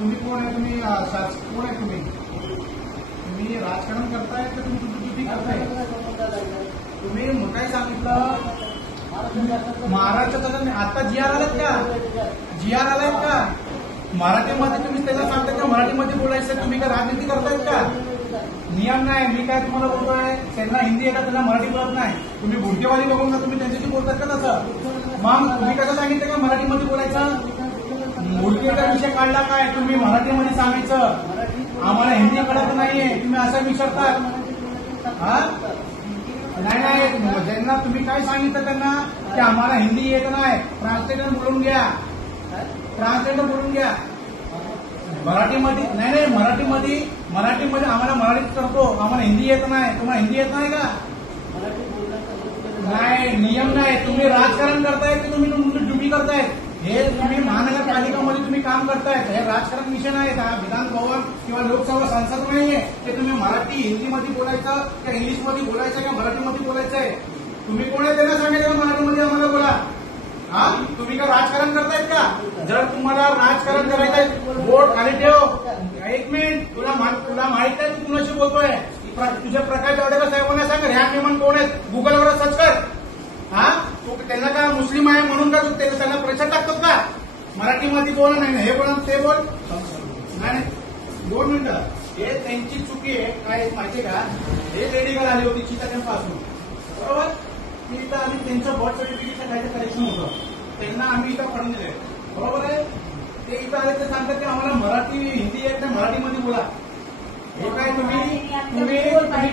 तुम्ही कोण आहे? तुम्ही कोण आहे? तुम्ही राजकारण करताय का तुम्ही तुमची ड्युटी करताय? तुम्ही काय सांगितलं? महाराष्ट्रात आता जीआर आलात का? जीआर आलाय का? मराठीमध्ये तुम्ही त्याला सांगता का मराठीमध्ये बोलायचं? तुम्ही काय राजनीती करतायत का? नियम नाही. मी काय तुम्हाला बोलतोय, त्यांना हिंदी येतात, त्यांना मराठी बोलत नाही. तुम्ही भुरकेवाली बघून का तुम्ही त्यांच्याशी बोलतात का तसं? मग तुम्ही कसं सांगितलं का मराठीमध्ये बोलायचं? भुरकेचा विषय काढला काय? तुम्ही मराठीमध्ये सांगायचं, आम्हाला हिंदी कळत नाहीये, तुम्ही असं विचारता? हा नाही, ज्यांना तुम्ही काय सांगितलं त्यांना की आम्हाला हिंदी येत नाही, ट्रान्सलेटर बोलून घ्या, ट्रान्सलेटर बोलून घ्या. मराठीमध्ये नाही, मराठीमध्ये आम्हाला मराठीत करतो, आम्हाला हिंदी येत नाही. तुम्हाला हिंदी येत नाही का? नाही, नियम नाही. तुम्ही राजकारण करताय की तुम्ही तुमची ड्युटी करताय? हे तुम्ही महानगरपालिकामध्ये तुम्ही काम करताय, हे राजकारण विषय नाही. विधान भवन किंवा लोकसभा संसद नाहीये ते तुम्ही मराठी हिंदीमध्ये बोलायचं का इंग्लिशमध्ये बोलायचं का मराठीमध्ये बोलायचंय? तुम्ही कोण आहे त्यांना सांगायचं मराठीमध्ये आम्हाला बोला. हा, तुम्ही का राजकारण करतायत का? जर तुम्हाला राजकारण करायचंय, बोट खाली ठेव. एक मिनिट, तुला माहित आहे तू कुणाशी बोलतोय? तुझ्या प्रकाश जावडेकर साहेबांना सांग रॅम मेमन कोण आहेत, गुगलवर सर्च कर. हा, तू त्यांना का मुस्लिम आहे म्हणून का त्यांना प्रेशर टाकतो का? मराठीमध्ये बोल, नाही हे बोल ते बोल. नाही, 2 मिनिटं. हे त्यांची चुकी आहे. काय माहितीये का? हे लेडीगर आली होती चितापासून, बरोबर? इथं आम्ही त्यांचं बर्थ सर्टिफिकेटचं काहीतरी करेक्शन होतं, त्यांना आम्ही इथं पडून दिले, बरोबर आहे? ते इथं आले ते सांगतात की आम्हाला मराठी हिंदी येत नाही, मराठीमध्ये बोला. हे काय तुम्ही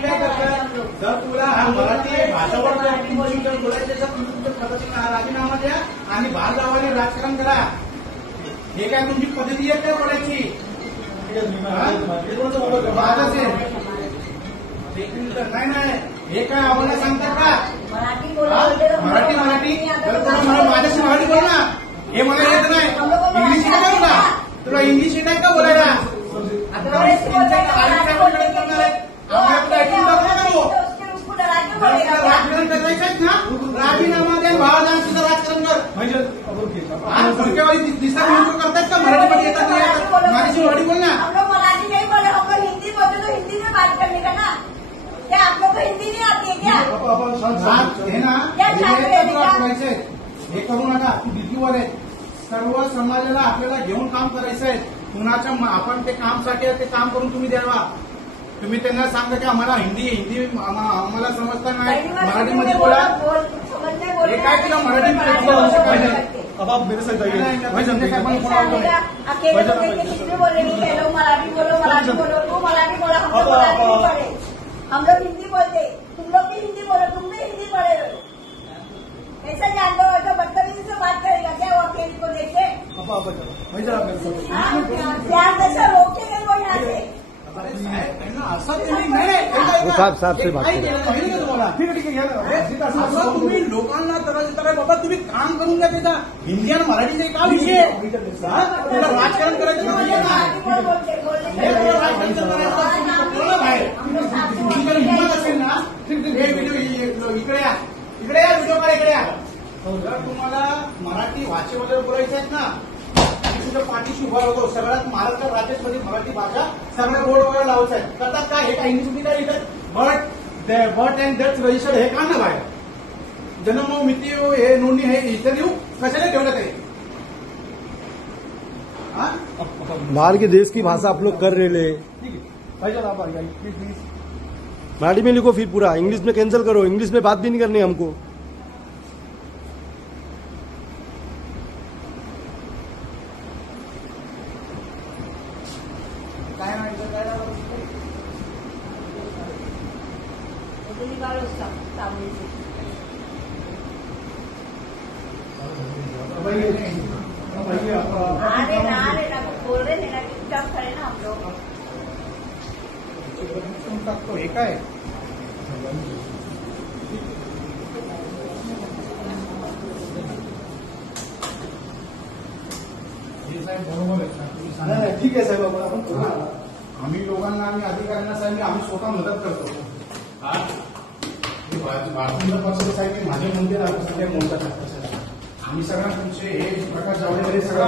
काय करता? जर तुला हा मराठी भाषावर बोलायचं तर तुम्ही तुमच्या पद्धतीने राजीनामा द्या आणि बाहेर जावाने राजकारण करा. हे काय तुमची पद्धती आहे काय बोलायची? नाही, हे काय आम्हाला सांगतात का? मराठी माझ्याशी मराठी बोल ना. हे मला येत नाही, इंग्लिश येत का? तुला इंग्लिश येत आहे का बोलायला? राजकारण करायचंच ना, राजीनामा द्या, बाहेर जाऊन सुद्धा राजकारण कर. भुरकेवाली दिसतात करतात का? मराठीमध्ये येतात नाही, माझ्याशी मराठी बोल ना. मराठी नहीं बोले, हम लोग हिंदी बोलते तो हिंदी में बात करने का ना. क्या आप लोग को हिंदी नहीं आती है क्या? हे ना, हे करू नका. तू ड्युटीवर आहे. सर्व समाजाला आपल्याला घेऊन काम करायचंय. कुणाच्या आपण ते कामसाठी ते काम करून तुम्ही द्यावा. तुम्ही त्यांना सांगा की आम्हाला हिंदी आम्हाला समजता नाही, मराठीमध्ये बोला. हे काय तुला मराठी पाहिजे? अब आप मेरे साथ जाइए. अकेले बोले नहीं, लोग मराठी बोलो, तू मराठी बोला, हम लोग मराठी नहीं पढ़े, हम लोग हिंदी बोलते, तुम लोग भी हिंदी बोलो, तुम भी हिंदी पढ़े हो. ऐसा जान लो, ऐसा बदतमीजी से बात करेगा क्या वो अकेले को देखे? ध्यान दशा रोकेंगे वो यहाँ से. साहब से बात असं तुम्ही लोकांना तर बाबा तुम्ही काम करून घ्या. त्याचा हिंदी आणि मराठीचे का विषय? तुला राजकारण करायचं हिंमत असेल ना, हे व्हिडिओ इकडे या, व्हिडिओ काढ, इकडे या. जर तुम्हाला मराठी भाषेमध्ये बोलायचं आहेत ना, तुझ्या पाठीशी उभा होतो. सगळ्यात महाराष्ट्र राज्यामध्ये मराठी भाषा सगळ्या बोर्ड वगैरे लावायचं आहे. करतात काय? हे काही इंग्लिश काय लिहितात? बट अँड डेथ रजिस्टर हे का ना बाहेर? जन्म मिती हे नोंदणी हे इथं लिहू कशाला ठेवलं ते? बाहर के देश की भाषा आप लोग कर रहे हैं. प्लीज मराठी में लिखो, फिर पूरा इंग्लिश में कैंसिल करो. इंग्लिश में बात भी नहीं करनी हमको. बोल रहे थे ना कि चुपचाप खड़े ना हम लोग. तो हे काय? हे साहेब बरोबर आहे ना, तुम्ही सांगा. ठीक आहे साहेब, आपण आम्ही लोकांना, आम्ही अधिकाऱ्यांना साहेब आम्ही स्वतः मदत करतो. भारतीय पक्षाचे साहेब माझे मंदिर सगळे मोठा आम्ही सगळ्या तुमचे हे प्रकाश जावडेकर हे सगळं